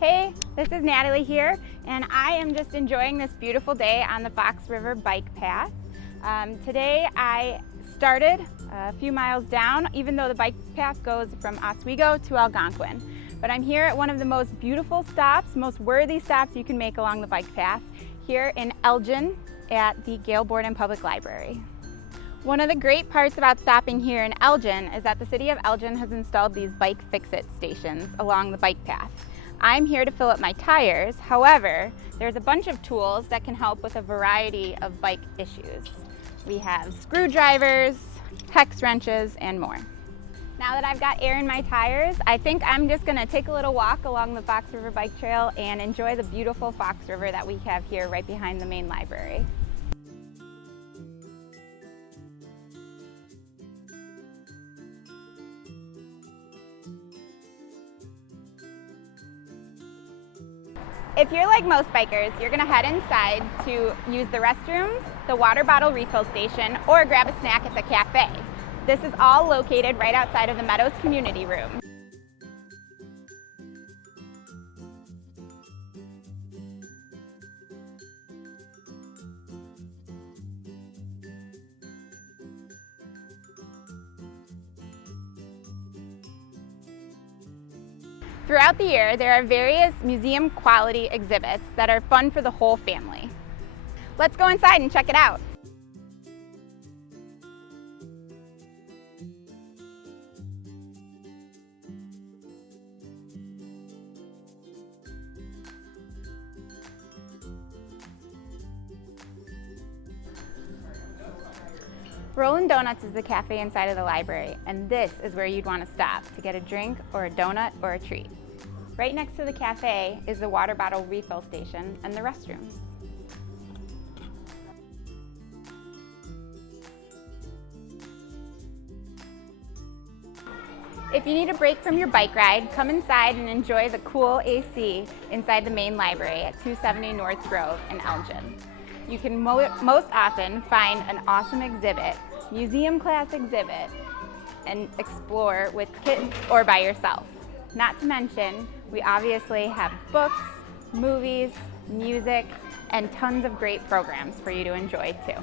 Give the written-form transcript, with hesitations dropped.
Hey, this is Natalie here, and I am just enjoying this beautiful day on the Fox River bike path. Today I started a few miles down, even though the bike path goes from Oswego to Algonquin. But I'm here at one of the most beautiful stops, most worthy stops you can make along the bike path, here in Elgin at the Gail Borden Public Library. One of the great parts about stopping here in Elgin is that the city of Elgin has installed these bike fix-it stations along the bike path. I'm here to fill up my tires. However, there's a bunch of tools that can help with a variety of bike issues. We have screwdrivers, hex wrenches, and more. Now that I've got air in my tires, I think I'm just gonna take a little walk along the Fox River Bike Trail and enjoy the beautiful Fox River that we have here right behind the main library. If you're like most bikers, you're gonna head inside to use the restrooms, the water bottle refill station, or grab a snack at the cafe. This is all located right outside of the Meadows Community Room. Throughout the year, there are various museum quality exhibits that are fun for the whole family. Let's go inside and check it out. Rollin' Donuts is the cafe inside of the library, and this is where you'd want to stop to get a drink or a donut or a treat. Right next to the cafe is the water bottle refill station and the restrooms. If you need a break from your bike ride, come inside and enjoy the cool AC inside the main library at 270 North Grove in Elgin. You can most often find an awesome exhibit, museum class exhibit, and explore with kids or by yourself. Not to mention, we obviously have books, movies, music, and tons of great programs for you to enjoy too.